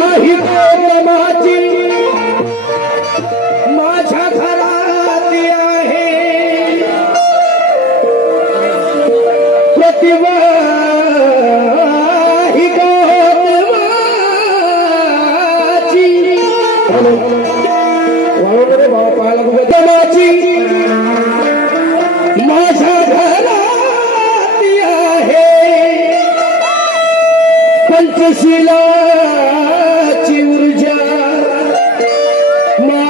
नाही प्रेमाची माझ्या घरात आहे. प्रतिभा माझ्या घरात आहे. पंचशिला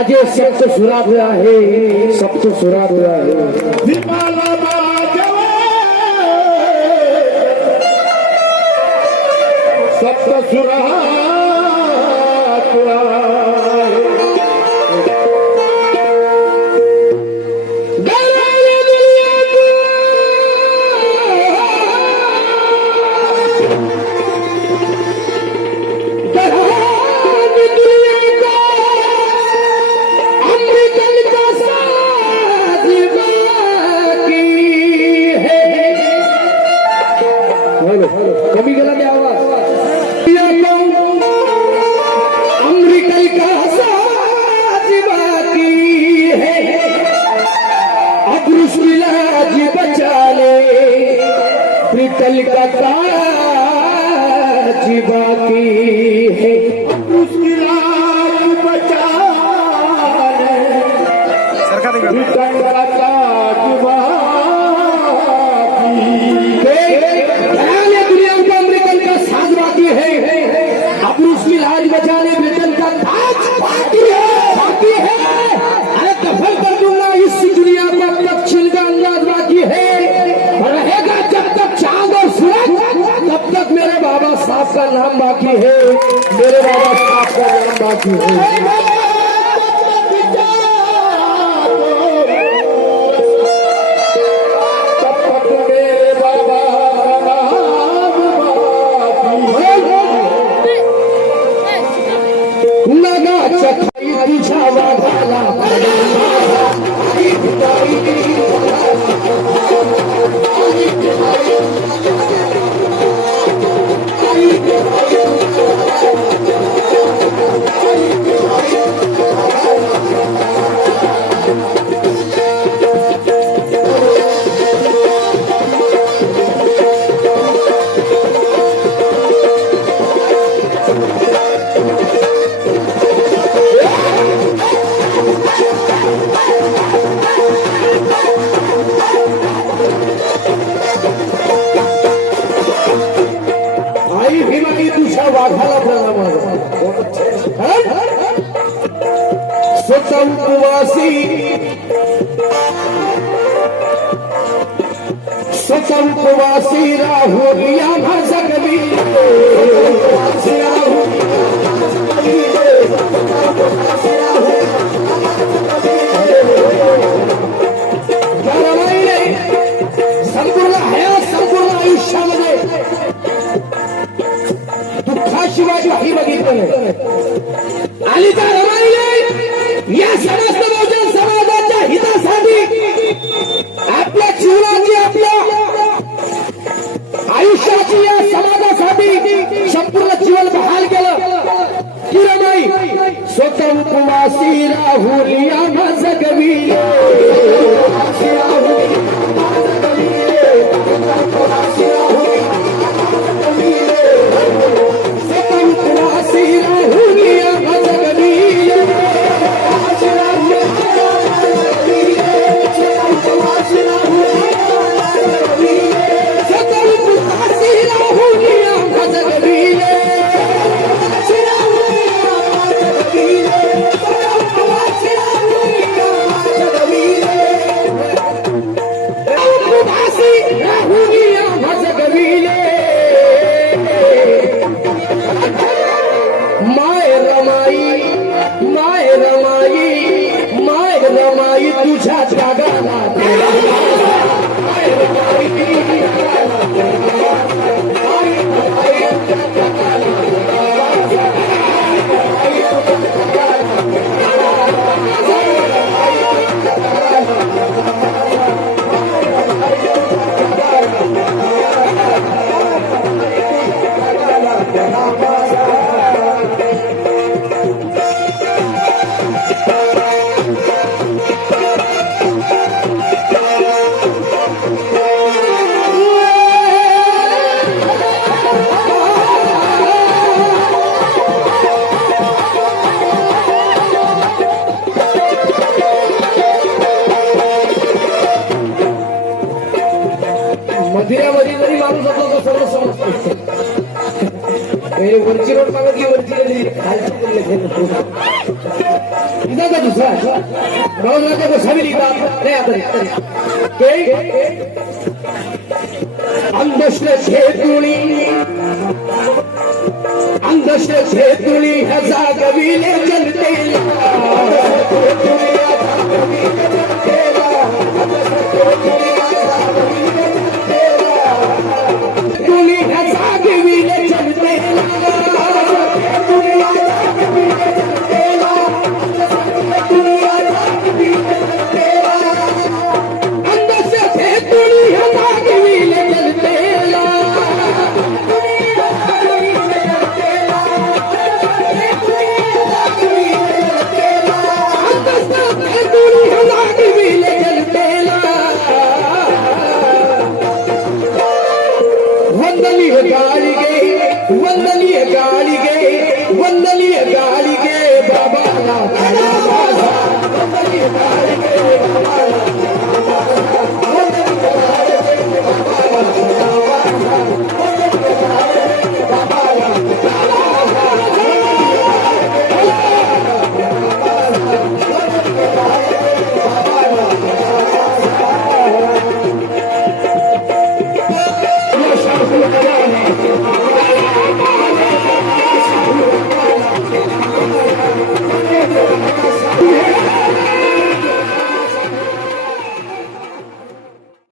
माझे सप्त सुरात आहे सप्त सुरात आहे भीमाला सप्त सुरात Kalikarata, का नाम बाकी है। मेरे बाबा साहब का नाम बाकी है। स्वतः उपवासी राहू या माझा कवी संपूर्ण या समस्त बहुजन समाजाच्या हितासाठी आपल्या जीवनाची आपल्या आयुष्याची या समाजासाठी संपूर्ण जीवन बहाल केलं. की स्वतंत्र राहुल या माझ माए रमाई माए रमाई माए रमाई तुझा जागा Yeah. पहिले वरची रोड मागत की वरची गेली खालची पण लेखन होतं. इथं का दुसरा रोज राहते बसावी लिहितात रे आता ते अंधश्रद्धे तुळी अंधश्रद्धे तुळी ह्याचा कविले ಒಂದಲಿಯ ಗಾಳಿಗೆ ಒಂದಲಿಯ ಗಾಳಿಗೆ ಒಂದಲಿಯ ಗಾಳಿಗೆ ಬಾಬಾ. ಒಂದಲಿಯ ಗಾಳಿಗೆ ಬಾಬಾ.